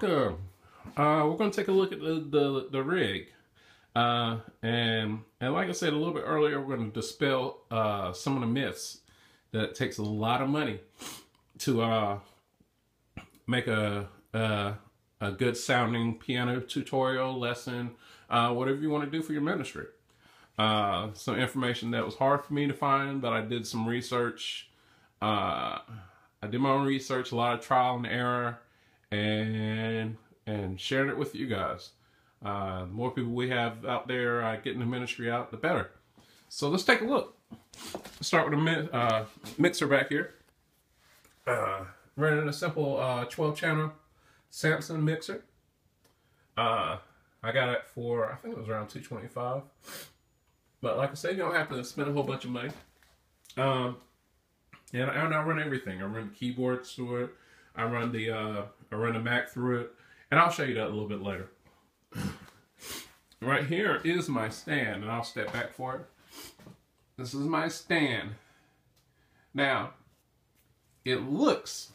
Welcome. We're going to take a look at the rig, and like I said a little bit earlier, we're going to dispel some of the myths that it takes a lot of money to make a good sounding piano tutorial lesson, whatever you want to do for your ministry. Some information that was hard for me to find, but I did some research. I did my own research, a lot of trial and error, and sharing it with you guys. The more people we have out there getting the ministry out, the better. So let's take a look. Let's start with a mixer back here. Running a simple 12-channel Samson mixer. I got it for, I think it was around $225. But like I said, you don't have to spend a whole bunch of money. And I run everything. I run the keyboards through it. I run the Mac through it, and I'll show you that a little bit later. Right here is my stand, and I'll step back for it. This is my stand. Now, it looks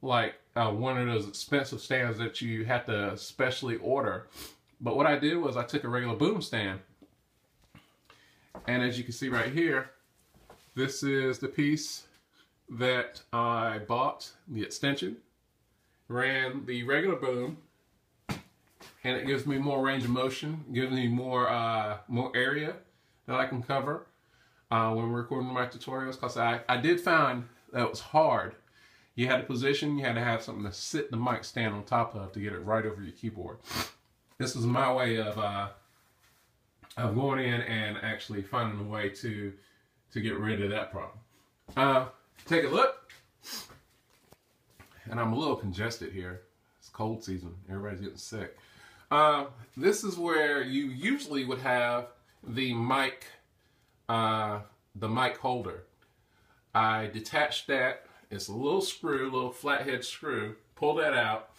like one of those expensive stands that you have to specially order, but what I did was I took a regular boom stand, and as you can see right here, this is the piece that I bought, the extension, ran the regular boom, and it gives me more range of motion, gives me more area that I can cover when we're recording my tutorials, because I did find that it was hard. You had to position, you had to have something to sit the mic stand on top of to get it right over your keyboard. This is my way of going in and actually finding a way to get rid of that problem. Take a look. And I'm a little congested here. It's cold season. Everybody's getting sick. This is where you usually would have the mic holder. I detached that. It's a little screw, little flathead screw. Pull that out,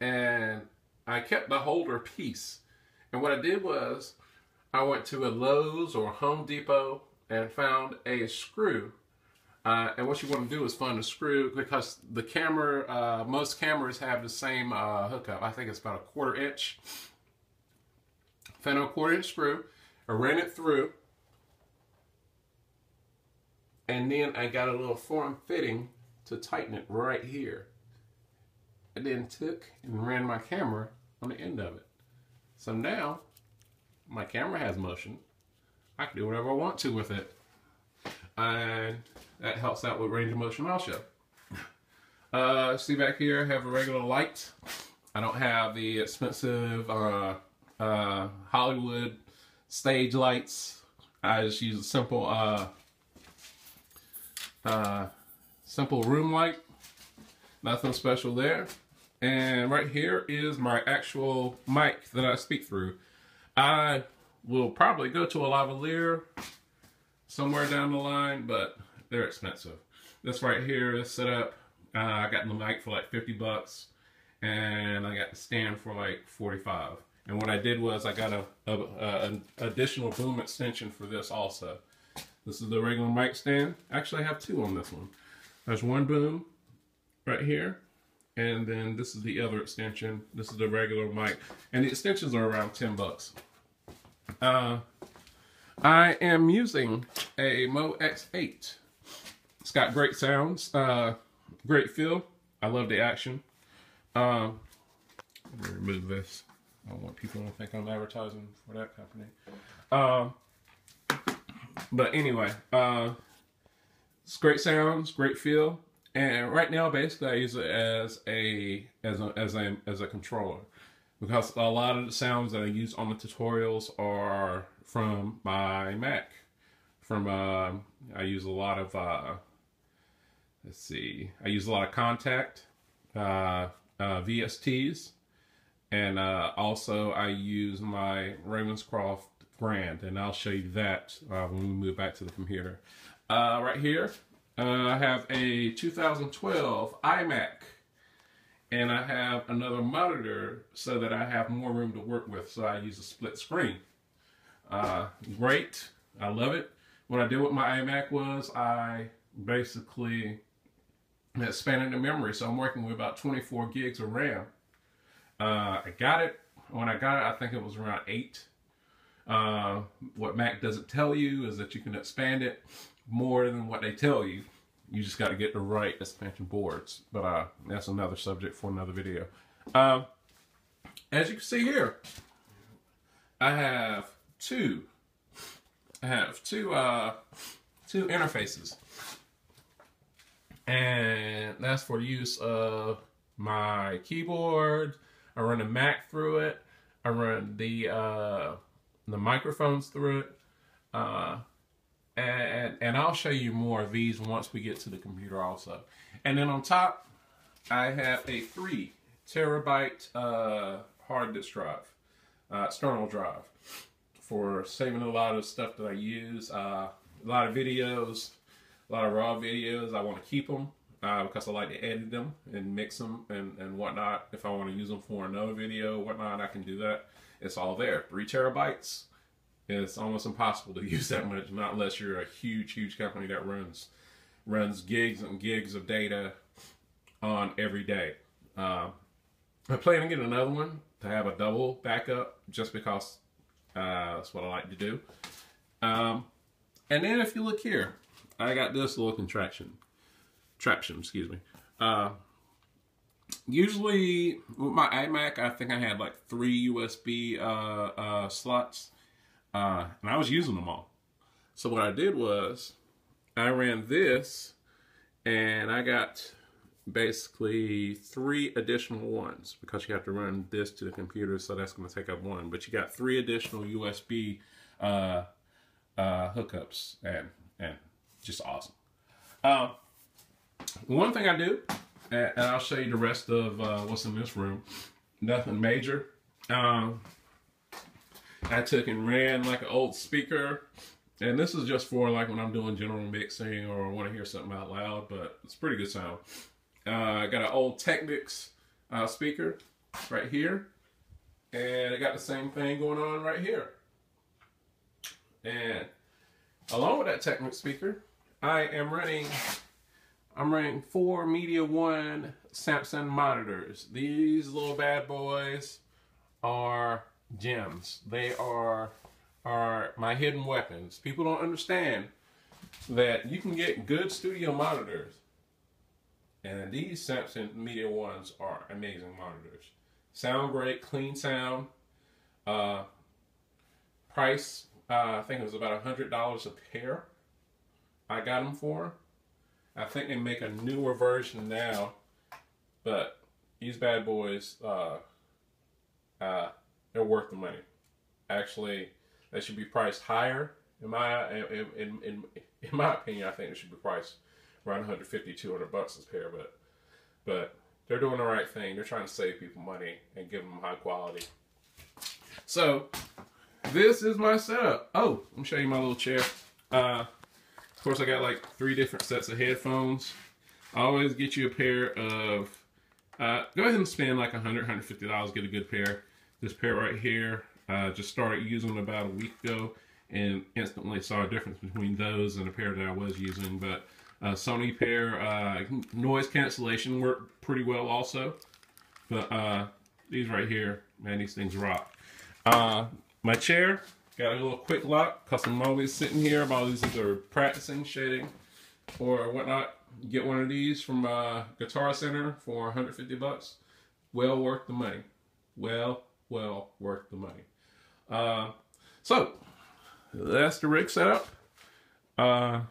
and I kept the holder piece. And what I did was I went to a Lowe's or Home Depot and found a screw. And what you want to do is find a screw, because the camera, most cameras have the same hookup. I think it's about a 1/4 inch. Found a 1/4 inch screw. I ran it through, and then I got a little form fitting to tighten it right here. I then took and ran my camera on the end of it. So now my camera has motion. I can do whatever I want to with it. And that helps out with range of motion also. See back here, I have a regular light. I don't have the expensive Hollywood stage lights. I just use a simple room light. Nothing special there. And right here is my actual mic that I speak through. I will probably go to a lavalier somewhere down the line, but they're expensive. This right here is set up. I got the mic for like 50 bucks, and I got the stand for like 45. And what I did was I got an additional boom extension for this also. This is the regular mic stand. Actually, I have two on this one. There's one boom right here, and then this is the other extension. This is the regular mic, and the extensions are around 10 bucks. I am using a Mo X8. It's got great sounds, great feel. I love the action. Let me remove this. I don't want people to think I'm advertising for that company. But anyway, it's great sounds, great feel. And right now, basically, I use it as a controller, because a lot of the sounds that I use on the tutorials are from my Mac. I use a lot of I use a lot of Contact VSTs, and also I use my Ravenscroft brand, and I'll show you that when we move back to the computer. Right here, I have a 2012 iMac, and I have another monitor so that I have more room to work with, so I use a split screen. Great, I love it. What I did with my iMac was I basically expanded the memory, so I'm working with about 24 gigs of RAM. I got it. When I got it, I think it was around 8. What Mac doesn't tell you is that you can expand it more than what they tell you. You just got to get the right expansion boards. But that's another subject for another video. As you can see here, I have two interfaces, and that's for use of my keyboard. I run a Mac through it. I run the microphones through it, and I'll show you more of these once we get to the computer also. And then on top, I have a 3 terabyte hard disk drive, external drive, for saving a lot of stuff that I use, a lot of videos, a lot of raw videos. I want to keep them because I like to edit them and mix them and whatnot. If I want to use them for another video, whatnot, I can do that. It's all there. 3 terabytes. It's almost impossible to use that much, not unless you're a huge company that runs gigs and gigs of data on every day. I plan to get another one to have a double backup, just because that's what I like to do. And then if you look here, I got this little contraption, excuse me. Usually with my iMac, I think I had like 3 USB slots, and I was using them all. So what I did was I ran this, and I got basically 3 additional ones, because you have to run this to the computer, so that's going to take up 1. But you got 3 additional USB hookups, and just awesome. One thing I do, and I'll show you the rest of what's in this room. Nothing major. I took and ran like an old speaker, and this is just for like when I'm doing general mixing or want to hear something out loud, but it's pretty good sound. I got an old Technics speaker right here, and I got the same thing going on right here. And along with that Technics speaker, I'm running 4 Media One Samsung monitors. These little bad boys are gems. They are my hidden weapons. People don't understand that you can get good studio monitors, and these Samsung Media Ones are amazing monitors. Sound great, clean sound. Price, I think it was about $100 a pair. I got them for. I think they make a newer version now, but these bad boys, they're worth the money. Actually, they should be priced higher. In my opinion, I think they should be priced around $150, $200 a pair. But they're doing the right thing. They're trying to save people money and give them high quality. So this is my setup. Oh, let me show you my little chair. Of course, I got like 3 different sets of headphones. I always get you a pair of, go ahead and spend like $100, $150, get a good pair. This pair right here, just started using about a week ago, and instantly saw a difference between those and the pair that I was using. But Sony pair, noise cancellation worked pretty well also. But these right here, man, these things rock. My chair, got a little quick lock, because I'm always sitting here. I'm always either practicing shading or whatnot. Get one of these from Guitar Center for $150. Well worth the money. Well worth the money. So that's the rig setup. My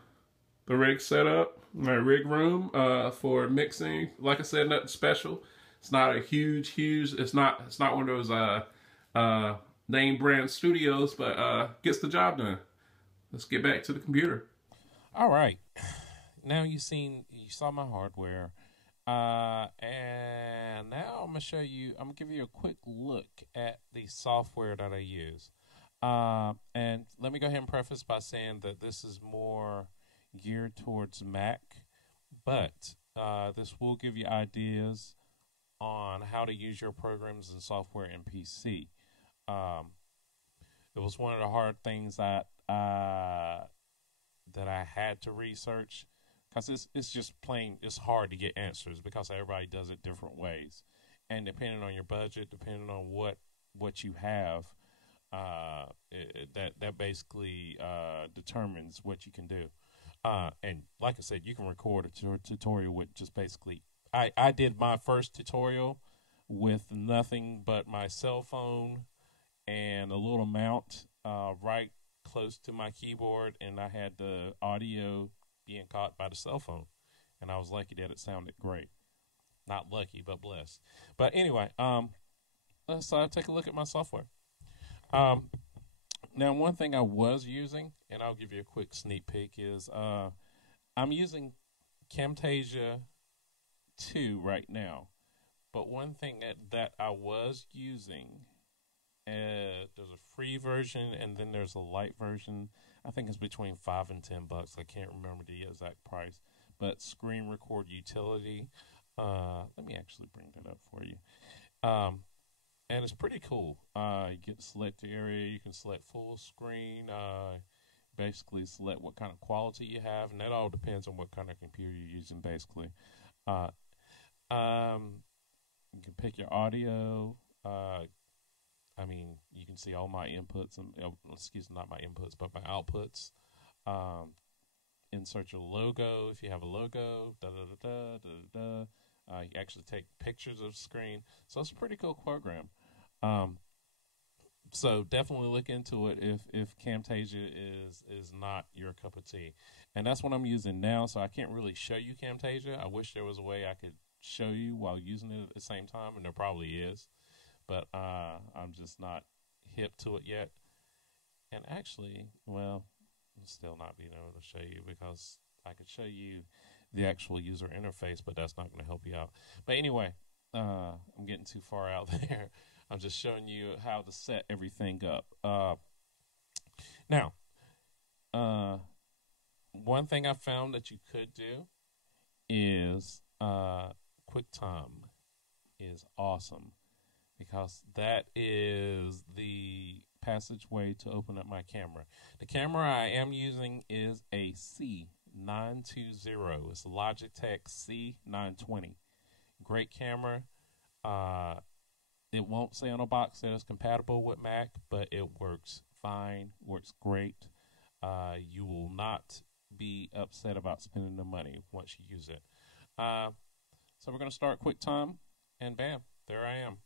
rig room for mixing. Like I said, nothing special. It's not a huge. It's not one of those name brand studios, but gets the job done. Let's get back to the computer. All right. Now you saw my hardware, and now I'm gonna give you a quick look at the software that I use. And let me go ahead and preface by saying that this is more geared towards Mac, but this will give you ideas on how to use your programs and software in PC. It was one of the hard things that I had to research, because it's just plain, it's hard to get answers because everybody does it different ways. and depending on your budget, depending on what you have, that basically determines what you can do. And like I said, you can record a tutorial with just basically. I did my first tutorial with nothing but my cell phone and a little mount right close to my keyboard, and I had the audio being caught by the cell phone, and I was lucky that it sounded great. Not lucky, but blessed. But anyway, let's take a look at my software. Now, one thing I was using, and I'll give you a quick sneak peek, is I'm using Camtasia 2 right now. But one thing that I was using, there's a free version and then there's a light version. I think it's between $5 and $10. I can't remember the exact price. But Screen Record Utility. Let me actually bring that up for you. And it's pretty cool. You get to select the area. You can select full screen. Basically select what kind of quality you have. And that all depends on what kind of computer you're using, basically. You can pick your audio. I mean, you can see all my inputs. Not my inputs, but my outputs. Insert your logo if you have a logo. You actually take pictures of the screen. So it's a pretty cool program. So definitely look into it if Camtasia is not your cup of tea. And that's what I'm using now, so I can't really show you Camtasia. I wish there was a way I could show you while using it at the same time, and there probably is. But I'm just not hip to it yet. And actually, well, I'm still not being able to show you because I could show you the actual user interface, but that's not going to help you out. But anyway, I'm getting too far out there. I'm just showing you how to set everything up. Now, one thing I found that you could do is QuickTime is awesome because that is the passageway to open up my camera. The camera I am using is a C920. It's a Logitech C920. Great camera. It won't say on a box that it's compatible with Mac, but it works fine, works great. You will not be upset about spending the money once you use it. So we're going to start QuickTime, and bam, there I am.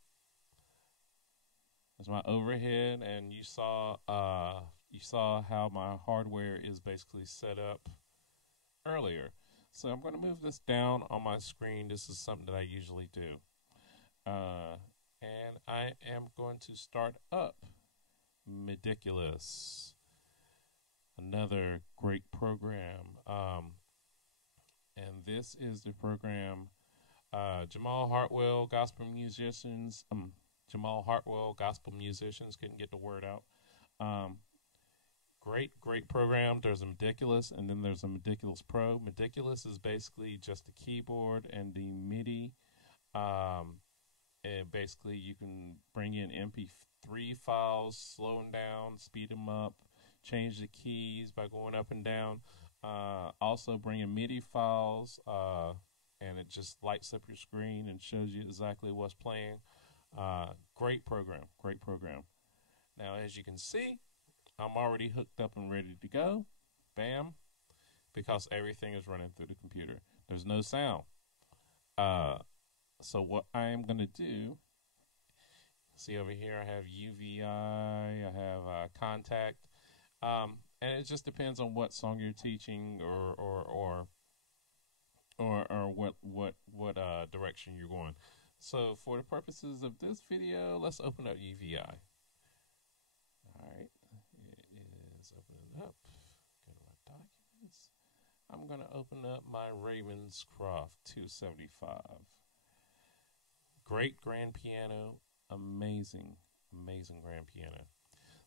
That's my overhead, and you saw how my hardware is basically set up earlier. So I'm going to move this down on my screen. This is something that I usually do. And I am going to start up Humblekeyz, another great program. And this is the program Jamal Hartwell Gospel Musicians couldn't get the word out. Great program. There's a Humblekeyz, and then there's a Humblekeyz Pro. Humblekeyz is basically just a keyboard and the MIDI. And basically, you can bring in MP3 files, slow them down, speed them up, change the keys by going up and down. Also, bring in MIDI files, and it just lights up your screen and shows you exactly what's playing. Great program. Now, as you can see, I'm already hooked up and ready to go. Bam. Because everything is running through the computer. There's no sound. So what I am going to do, see over here, I have UVI, I have contact, and it just depends on what song you're teaching or what direction you're going. So for the purposes of this video, let's open up UVI. All right, it is opening up. Go to my documents. I'm going to open up my Ravenscroft 275. Great grand piano, amazing grand piano.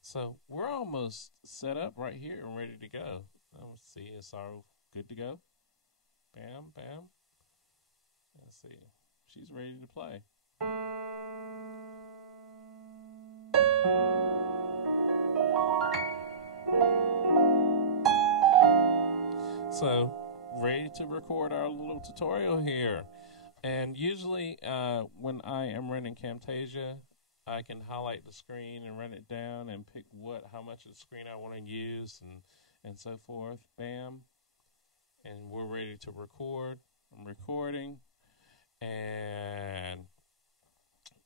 So we're almost set up right here and ready to go. Let's see, it's all good to go. Bam, bam. Let's see, she's ready to play. So, ready to record our little tutorial here. And usually, when I am running Camtasia, I can highlight the screen and run it down and pick how much of the screen I want to use and so forth. Bam. And we're ready to record. I'm recording. And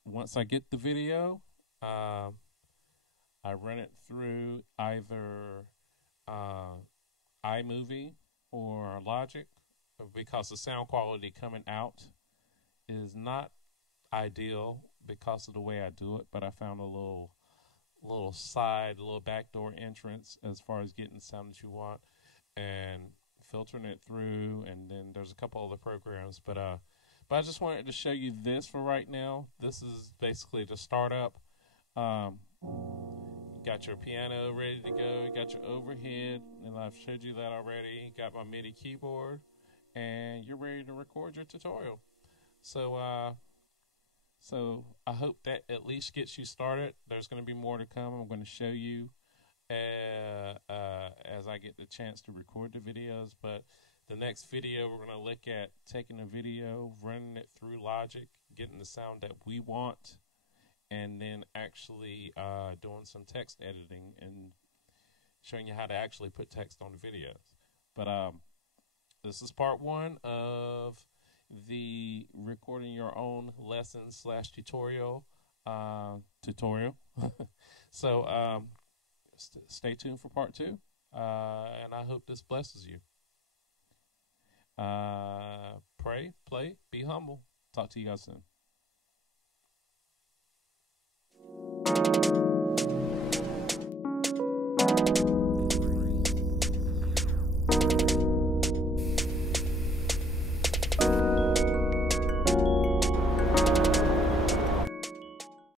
once I get the video, I run it through either iMovie or Logic, because the sound quality coming out is not ideal because of the way I do it, but I found a little backdoor entrance as far as getting the sound that you want and filtering it through. And then there's a couple other programs, but I just wanted to show you this for right now. This is basically the startup. You got your piano ready to go. You got your overhead, and I've showed you that already. You got my MIDI keyboard, and you're ready to record your tutorial. So I hope that at least gets you started. There's going to be more to come. I'm going to show you as I get the chance to record the videos. But the next video, we're going to look at taking a video, running it through Logic, getting the sound that we want, and then actually doing some text editing and showing you how to actually put text on the videos. But this is part 1 of the recording your own lesson / tutorial. So stay tuned for part 2, and I hope this blesses you. Pray, play, be humble. Talk to you guys soon.